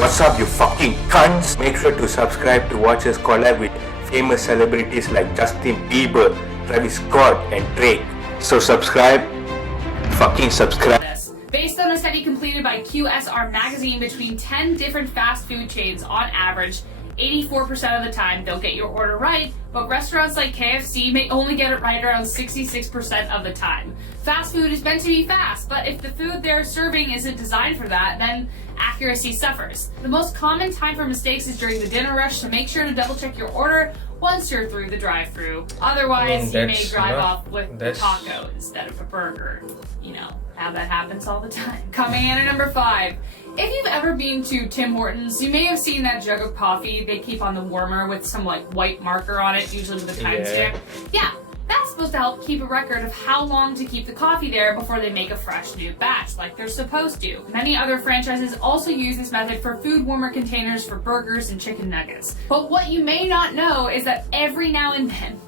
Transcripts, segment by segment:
What's up, you fucking cunts? Make sure to subscribe to watch us collab with famous celebrities like Justin Bieber, Travis Scott, and Drake. So subscribe. Fucking subscribe. Based on a study completed by QSR Magazine, between 10 different fast food chains, on average, 84% of the time they'll get your order right, but restaurants like KFC may only get it right around 66% of the time. Fast food is meant to be fast, but if the food they're serving isn't designed for that, then accuracy suffers. The most common time for mistakes is during the dinner rush, so make sure to double check your order once you're through the drive-thru. Otherwise, you may drive off with a taco instead of a burger. You know how that happens all the time. Coming in at number 5. If you've ever been to Tim Hortons, you may have seen that jug of coffee they keep on the warmer with some white marker on it, usually with a timestamp. Yeah, that's supposed to help keep a record of how long to keep the coffee there before they make a fresh new batch, like they're supposed to. Many other franchises also use this method for food warmer containers for burgers and chicken nuggets. But what you may not know is that every now and then,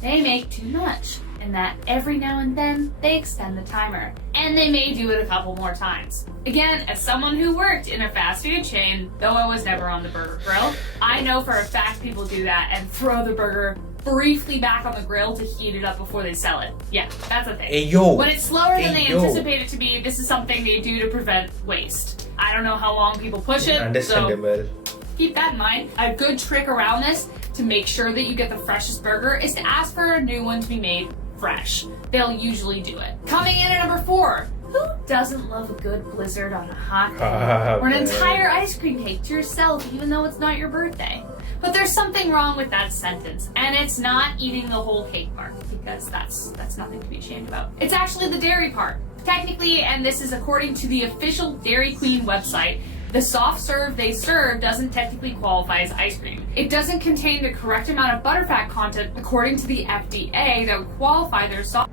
they make too much. And that every now and then they extend the timer. And they may do it a couple more times. Again, as someone who worked in a fast food chain, though I was never on the burger grill, I know for a fact people do that and throw the burger briefly back on the grill to heat it up before they sell it. Yeah, that's a thing. Hey, yo. When it's slower than they anticipate it to be, this is something they do to prevent waste. I don't know how long people push it, Understandable. so keep that in mind. A good trick around this to make sure that you get the freshest burger is to ask for a new one to be made fresh. They'll usually do it. Coming in at number 4. Who doesn't love a good blizzard on a hot day? Or an entire ice cream cake to yourself even though it's not your birthday? But there's something wrong with that sentence, and it's not eating the whole cake part, because that's nothing to be ashamed about. It's actually the dairy part. Technically, and this is according to the official Dairy Queen website, the soft serve they serve doesn't technically qualify as ice cream. It doesn't contain the correct amount of butterfat content according to the FDA that would qualify their soft.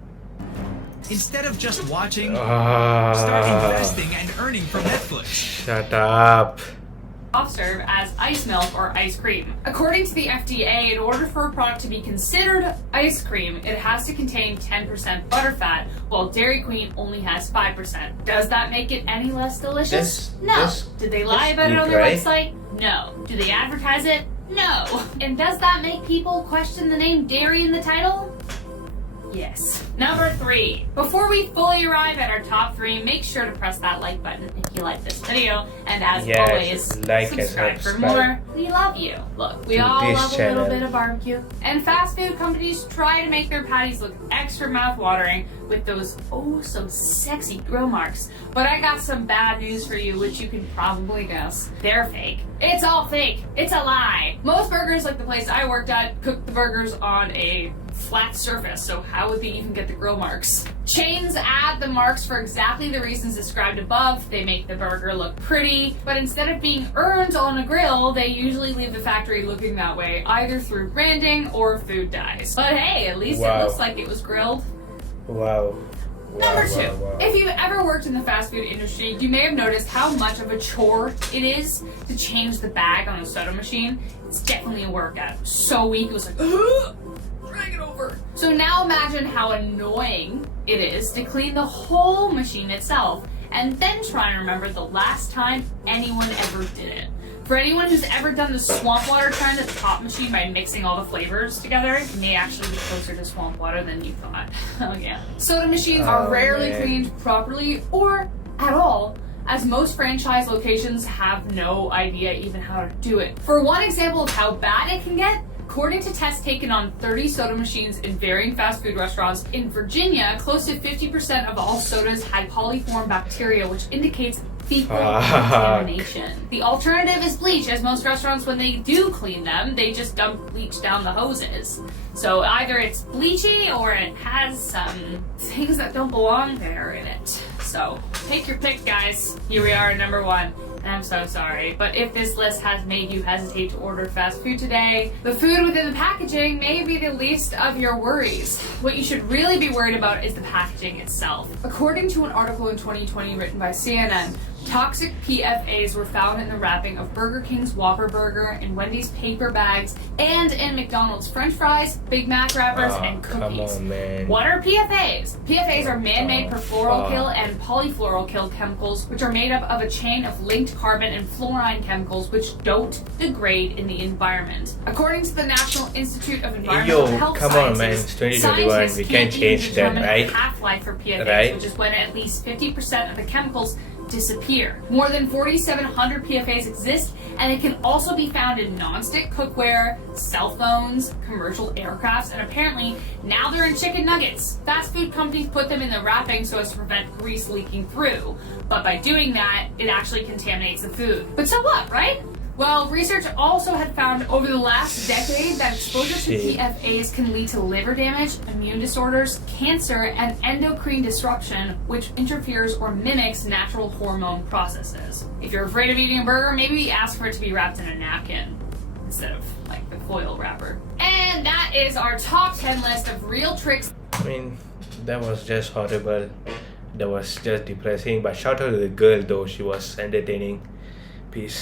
Instead of just watching, start investing and earning from Netflix. Shut up. Soft serve as ice milk or ice cream. According to the FDA, in order for a product to be considered ice cream, it has to contain 10% butterfat, while Dairy Queen only has 5%. Does that make it any less delicious? No. Did they lie about it on their website? No. Do they advertise it? No. And does that make people question the name dairy in the title? Yes. Number 3. Before we fully arrive at our top 3, make sure to press that like button if you like this video. And as always, like subscribe for more. We love you. Look, we all love a little bit of barbecue. And fast food companies try to make their patties look extra mouth-watering with those oh so sexy grill marks. But I got some bad news for you, which you can probably guess. They're fake. It's all fake. It's a lie. Most burgers, like the place I worked at, cook the burgers on a flat surface, so how would they even get the grill marks? Chains add the marks for exactly the reasons described above. They make the burger look pretty, but instead of being earned on a grill, they usually leave the factory looking that way, either through branding or food dyes. But hey, at least it looks like it was grilled. Wow. Number 2, if you've ever worked in the fast food industry, you may have noticed how much of a chore it is to change the bag on a soda machine. It's definitely a workout. So weak, it was like, drag it over. So now imagine how annoying it is to clean the whole machine itself, and then try and remember the last time anyone ever did it. For anyone who's ever done the swamp water turn to the top machine by mixing all the flavors together, it may actually be closer to swamp water than you thought. Oh yeah. Soda machines are rarely cleaned properly or at all, as most franchise locations have no idea even how to do it. For one example of how bad it can get, according to tests taken on 30 soda machines in varying fast food restaurants in Virginia, close to 50% of all sodas had coliform bacteria, which indicates fecal contamination. The alternative is bleach, as most restaurants, when they do clean them, they just dump bleach down the hoses. So either it's bleachy or it has some things that don't belong there in it. So take your pick, guys. Here we are at number 1. I'm so sorry, but if this list has made you hesitate to order fast food today, the food within the packaging may be the least of your worries. What you should really be worried about is the packaging itself. According to an article in 2020 written by CNN, Toxic PFAs were found in the wrapping of Burger King's Whopper Burger, in Wendy's paper bags, and in McDonald's French fries, Big Mac wrappers, and cookies. Come on, man. What are PFAs? PFAs are man-made perfluoroalkyl and polyfluoroalkyl chemicals, which are made up of a chain of linked carbon and fluorine chemicals which don't degrade in the environment. According to the National Institute of Environmental Health come on, man. Sciences, It's 2021. scientists We can't can't even change that, determine right? the half-life for PFAs, Right? which is when at least 50% of the chemicals disappear. More than 4,700 PFAs exist, and it can also be found in non-stick cookware, cell phones, commercial aircrafts, and apparently now they're in chicken nuggets. Fast food companies put them in the wrapping so as to prevent grease leaking through, but by doing that, it actually contaminates the food. But so what, right? Well, research also had found over the last decade that exposure to Shit. PFAs can lead to liver damage, immune disorders, cancer, and endocrine disruption, which interferes or mimics natural hormone processes. If you're afraid of eating a burger, maybe ask for it to be wrapped in a napkin instead of like the foil wrapper. And that is our top 10 list of real tricks. I mean, that was just horrible. That was just depressing. But shout out to the girl though. She was entertaining. Peace.